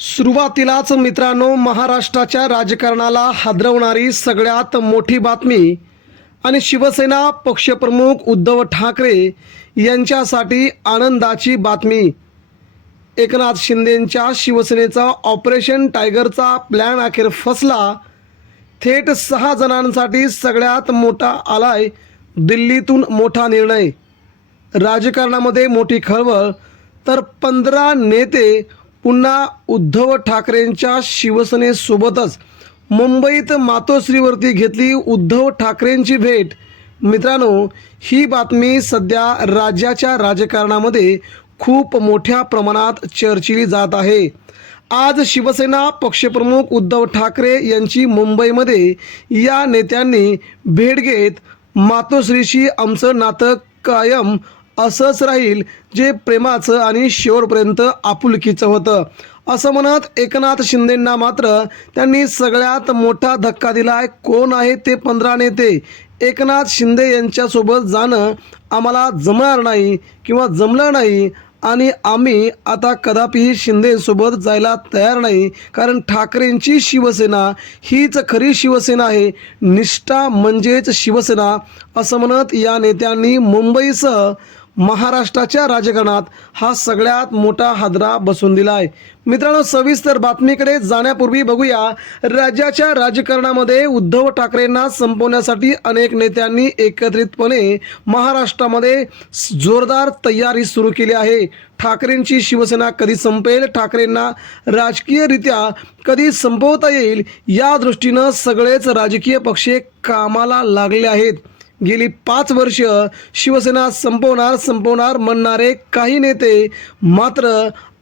सुरुवातीलाच मित्रांनो, महाराष्ट्राच्या राजकारणाला हादरवणारी सगळ्यात मोठी बातमी आणि शिवसेना पक्षप्रमुख उद्धव ठाकरे यांच्यासाठी आनंदाची बातमी. एकनाथ शिंदेंच्या शिवसेनेचा ऑपरेशन टायगरचा प्लॅन अखेर फसला. थेट 6 जणांसाठी सगळ्यात मोठा आलाय दिल्लीतून मोठा निर्णय. राजकारणामध्ये मोठी खळबळ, तर 15 नेते पुन्हा उद्धव ठाकरेंच्या शिवसेनेसोबतच. मुंबईत मातोश्रीवरती घेतली उद्धव ठाकरेंची भेट. मित्रांनो, ही बातमी सध्या राज्याच्या राजकारणामध्ये खूप मोठ्या प्रमाणात चर्चिली जात आहे. आज शिवसेना पक्षप्रमुख उद्धव ठाकरे यांची मुंबईमध्ये या नेत्यांनी भेट घेत मातोश्रीशी आमचं नातं कायम असंच राहील, जे प्रेमाचं आणि शेवटपर्यंत आपुलकीचं होतं, असं म्हणत एकनाथ शिंदेंना मात्र त्यांनी सगळ्यात मोठा धक्का दिलाय. कोण आहे ते 15 नेते? एकनाथ शिंदे यांच्यासोबत जाणं आम्हाला जमणार नाही किंवा जमलं नाही आणि आम्ही आता कदापिही शिंदेसोबत जायला तयार नाही, कारण ठाकरेंची शिवसेना हीच खरी शिवसेना आहे, निष्ठा म्हणजेच शिवसेना, असं म्हणत या नेत्यांनी मुंबईसह महाराष्ट्राच्या राजकारणात हा सगळ्यात मोठा हादरा बसून दिलाय. मित्रांनो, सविस्तर बातमीकडे जाण्यापूर्वी बघूया, राज्याच्या राजकारणामध्ये उद्धव ठाकरेंना संपवण्यासाठी अनेक नेत्यांनी एकत्रितपणे महाराष्ट्रामध्ये जोरदार तयारी सुरू केली आहे. ठाकरेंची शिवसेना कधी संपेल, ठाकरेंना राजकीयरित्या कधी संपवता येईल, या दृष्टीनं सगळेच राजकीय पक्ष कामाला लागले आहेत. गेली 5 वर्ष शिवसेना संपवणार म्हणणारे काही नेते मात्र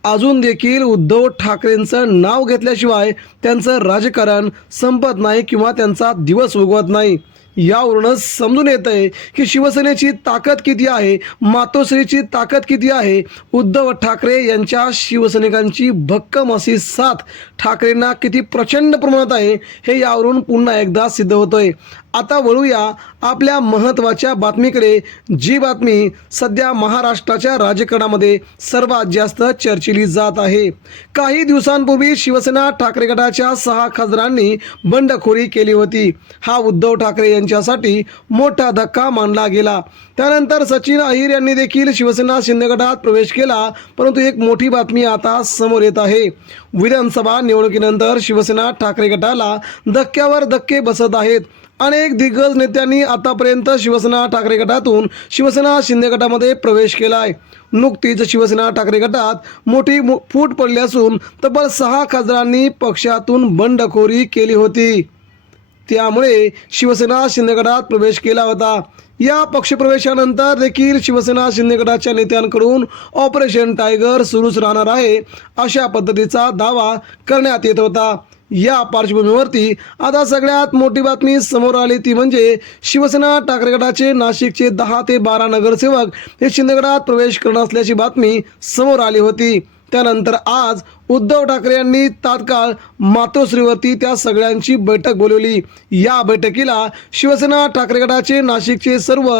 अजून देखील उद्धव ठाकरेंचं नाव घेतल्याशिवाय त्यांचं राजकारण संपत नाही किंवा त्यांचा दिवस उगवत नाही. यावरूनच समजून येत आहे की शिवसेनेची ताकद किती आहे, मातोश्रीची ताकद किती आहे. उद्धव ठाकरे यांच्या शिवसैनिकांची भक्कम अशी साथ ठाकरेंना किती प्रचंड प्रमाणात आहे, हे यावरून पुन्हा एकदा सिद्ध होतोय. आता वळूया आपल्या महत्त्वाच्या बातमीकडे, जी बातमी सध्या महाराष्ट्राच्या राजकारणामध्ये सर्वात जास्त चर्चिली जात आहे. काही दिवसांपूर्वी शिवसेना ठाकरे गटाच्या 6 खासदारांनी बंडखोरी केली होती. हा उद्धव ठाकरे यांच्यासाठी मोठा धक्का मानला गेला. त्यानंतर सचिन अहिर यांनी देखील शिवसेना शिंदे गटात प्रवेश केला. परंतु एक मोठी बातमी आता समोर येत आहे. विधानसभा निवडणुकीनंतर शिवसेना ठाकरे गटाला धक्क्यावर धक्के बसत आहेत. अनेक दिग्गज नेत्यांनी आतापर्यंत शिवसेना ठाकरे गटातून शिवसेना शिंदे गटामध्ये प्रवेश केला आहे. नुकतीच शिवसेना ठाकरे गटात मोठी फूट पडली असून तब्बल 6 खासदारांनी पक्षातून बंडखोरी केली होती. त्यामुळे शिवसेना शिंदे गटात प्रवेश केला होता. या पक्षप्रवेशानंतर देखील शिवसेना शिंदे गटाच्या नेत्यांकडून ऑपरेशन टायगर सुरूच राहणार आहे, अशा पद्धतीचा दावा करण्यात येत होता. या पार्श्वभूमीवरती आता सगळ्यात मोठी बातमी समोर आली, ती म्हणजे शिवसेना ठाकरे गटाचे नाशिकचे 10 ते 12 नगरसेवक हे शिंदे गटात प्रवेश करणार असल्याची बातमी समोर आली होती. त्यानंतर आज उद्धव ठाकरे यांनी तात्काळ मातोश्रीवरती त्या सगळ्यांची बैठक बोलवली. या बैठकीला शिवसेना ठाकरे गटाचे नाशिकचे सर्व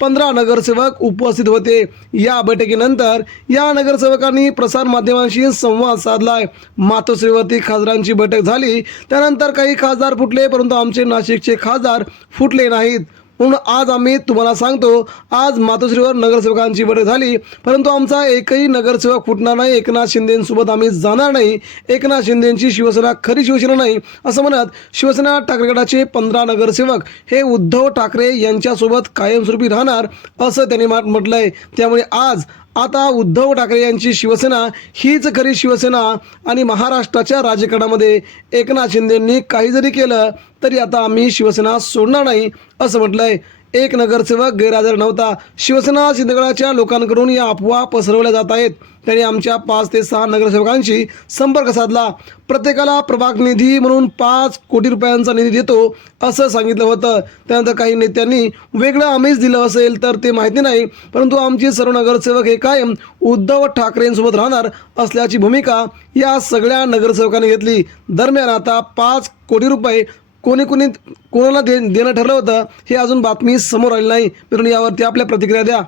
15 नगरसेवक उपस्थित होते. या बैठकीनंतर या नगरसेवकांनी प्रसारमाध्यमांशी संवाद साधलाय. मातोश्रीवरती खासदारांची बैठक झाली, त्यानंतर काही खासदार फुटले, परंतु आमचे नाशिकचे खासदार फुटले नाहीत. म्हणून आज आम्ही तुम्हाला सांगतो, आज मातोश्रीवर नगरसेवकांची बैठक झाली, परंतु आमचा एकही नगरसेवक फुटणार नाही. एकनाथ शिंदेंसोबत आम्ही जाणार नाही. एकनाथ शिंदेंची शिवसेना खरी शिवसेना नाही, असं म्हणत शिवसेना ठाकरे गटाचे 15 नगरसेवक हे उद्धव ठाकरे यांच्यासोबत कायमस्वरूपी राहणार, असं त्यांनी म्हटलंय. त्यामुळे आज आता उद्धव ठाकरे यांची शिवसेना हीच खरी शिवसेना आणि महाराष्ट्राच्या राजकारणामध्ये एकनाथ शिंदेंनी काही जरी केलं तरी आता आम्ही शिवसेना सोडणार नाही, असं म्हटलंय. एक नगरसेवक गैरहजर नव्हता. शिवसेना शिंदे गटाच्या लोकांकडून या अफवा पसरवल्या जात आहेत. त्यांनी आमच्या 5 ते 6 नगरसेवकांशी संपर्क साधला. प्रत्येकाला प्रभाग निधी म्हणून 5 कोटी रुपयांचा निधी देतो, असं सांगितलं होतं. त्यानंतर काही नेत्यांनी वेगळं आम्हीच दिलं असेल तर ते माहिती नाही, परंतु आमचे सर्व नगरसेवक हे कायम उद्धव ठाकरेंसोबत राहणार असल्याची भूमिका या सगळ्या नगरसेवकांनी घेतली. दरम्यान आता 5 कोटी रुपये कोणाला देणं ठरलं होतं, हे अजून बातमी समोर आली नाही. मित्रांनो, यावरती आपल्या प्रतिक्रिया द्या.